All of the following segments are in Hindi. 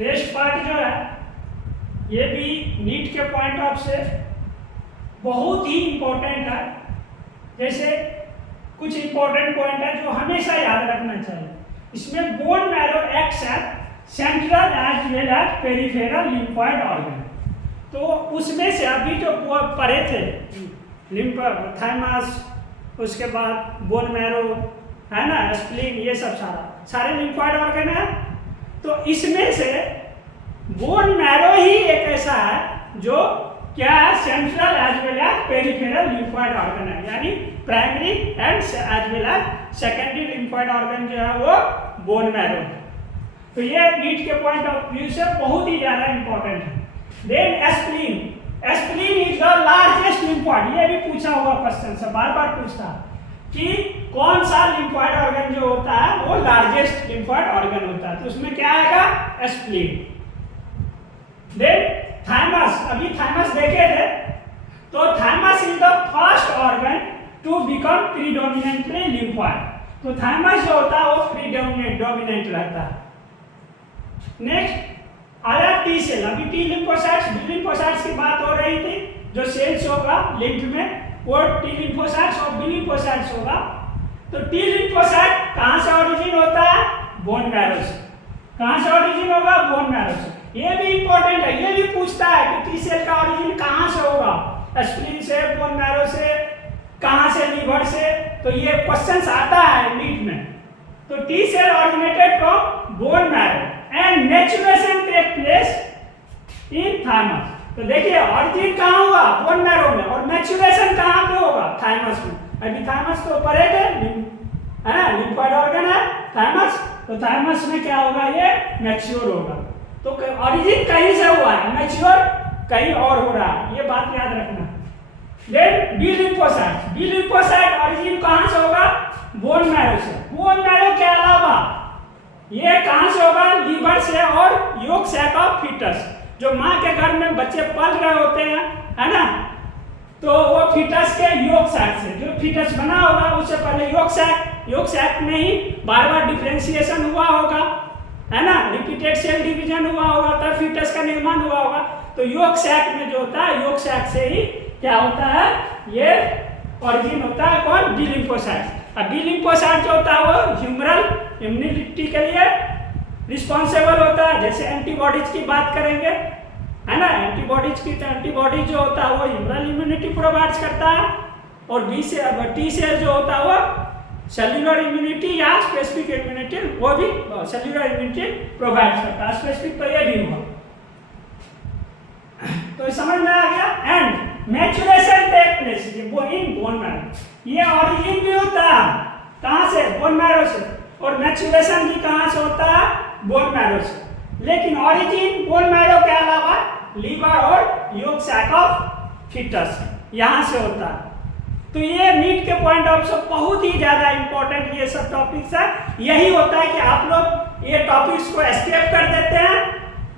रेस्ट पार्ट जो है ये भी नीट के पॉइंट ऑफ से बहुत ही इम्पोर्टेंट है। जैसे कुछ इम्पोर्टेंट पॉइंट है जो हमेशा याद रखना चाहिए। इसमें bone marrow acts at central as well as peripheral lymphoid organ. तो उसमें से अभी जो पढ़े थे थाइमस, उसके बाद बोन मैरो है ना, स्प्लीन, ये सब सारे लिम्फॉइड ऑर्गन है। तो इसमें से बोन मैरो ही एक ऐसा है जो क्या है, central as well as peripheral lymphoid organ है, यानी primary and as well as secondary lymphoid organ जो है वो बोन मैरो है। तो ये नीट के पॉइंट ऑफ व्यू से बहुत ही ज्यादा इंपॉर्टेंट है। Then spleen is the largest lymphoid. ये भी पूछा हुआ क्वेश्चन से बार बार पूछता कि कौन सा लिम्फॉइड ऑर्गन जो होता है वो लार्जेस्ट लिम्फॉइड ऑर्गन होता है। तो उसमें क्या आएगा, स्प्लीन। देन थाइमस, अभी थाइमस देखे थे, तो thymus is the first organ to become predominantly lymphoid. तो थाइमस जो होता है वो प्रीडोमिनेंट रहता है। नेक्स्ट आया टी सेल। अभी टी लिम्फोसाइट्स, बी लिम्फोसाइट्स की बात हो रही थी, जो सेल्स होगा लिम्फ में वो टी लिम्फोसाइट्स और बी लिम्फोसाइट्स होगा। तो टी लिम्फोसाइट कहां से ओरिजिन होता है, बोन मैरो से। कहां से ओरिजिन होगा, बोन मैरो से। ये भी इंपॉर्टेंट है, ये भी पूछता है कि टी सेल का ओरिजिन कहां से होगा, स्प्लीन से, बोन मैरो से, कहां से, लीवर से। तो ये क्वेश्चंस आता है नीट में। तो T cell originated from bone marrow and maturation take place in thymus. तो देखिए ओरिजिन कहां होगा, बोन मैरो में, और मैच्योरेशन कहां पे होगा, थाइमस में। अभी थाइमस तो पढ़े थे, है ना, लिम्फॉइड ऑर्गन है थाइमस। तो थाइमस में क्या होगा, ये मैच्योर होगा। तो ओरिजिन कहीं से हुआ है, मैच्योर कहीं और हो रहा है, ये बात याद रखना। देन B lymphocyte, B lymphocyte origin कहां से होगा, बोन मैरो से। बोन मैरो के अलावा ये कहां से होगा, लीवर से और योक सैक ऑफ फीटस। जो मां के घर में बच्चे पल रहे होते हैं, है ना, तो वो फीटस के योक सैक से, जो फीटस बना होगा उससे पहले योक सैक में ही बार बार डिफरेंशिएशन हुआ होगा, है ना, रिपीटेड सेल डिवीजन हुआ होगा, तब फीटस का निर्माण हुआ होगा। तो योक सैक में जो होता है, योक सैक से ही क्या होता है, ये ओरिजिन होता है कौन, बी लिम्फोसाइट। अब बी लिम्फोसाइट जो होता है वो ह्यूमरल इम्यूनिटी के लिए रिस्पॉन्सिबल होता है। जैसे एंटीबॉडीज की बात करेंगे, है ना, एंटीबॉडीज जो होता है वो ह्यूमरल इम्यूनिटी प्रोवाइड करता है, और बी से टी सेल जो होता है वो सेल्यूलर इम्यूनिटी या स्पेसिफिक इम्यूनिटी, वो भी सेल्यूलर इम्यूनिटी प्रोवाइड करता है। स्पेसिफिक तो ये भी हुआ, तो समझ में आ गया। And maturation take place in bone marrow. ये ओरिजिन भी होता है कहां से, बोन मैरो से, और मैच्योरेशन भी कहां से होता है, बोन मैरो से। लेकिन ओरिजिन बोन मैरो के अलावा लीवर और योक सैक ऑफ फीटस यहां से होता है। तो ये नीट के पॉइंट ऑफ से बहुत ही ज्यादा इंपॉर्टेंट ये सब टॉपिक्स है। यही होता है कि आप लोग ये टॉपिक्स को एस्केप कर देते हैं,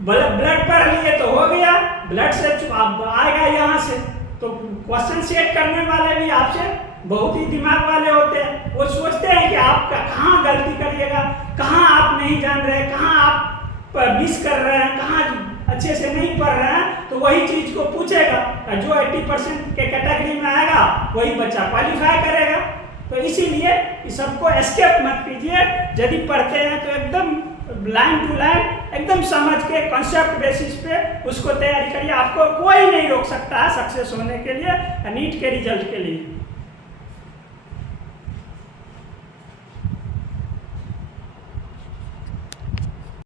ब्लड पढ़ लिए तो हो गया, ब्लड से आएगा यहाँ से। तो क्वेश्चन सेट करने वाले भी आपसे बहुत ही दिमाग वाले होते हैं, वो सोचते हैं कि आप कहाँ गलती करिएगा, कहाँ आप नहीं जान रहे, कहाँ आप मिस कर रहे हैं, कहाँ अच्छे से नहीं पढ़ रहे हैं। तो वही चीज को पूछेगा, जो 80% के कैटेगरी में आएगा वही बच्चा क्वालिफाई करेगा। तो इसीलिए इस सबको एस्केप मत कीजिए। यदि पढ़ते हैं तो एकदम लाइन टू लाइन एकदम समझ के कॉन्सेप्ट बेसिस पे उसको तैयारी करिए। आपको कोई नहीं रोक सकता है सक्सेस होने के लिए, नीट के रिजल्ट के लिए।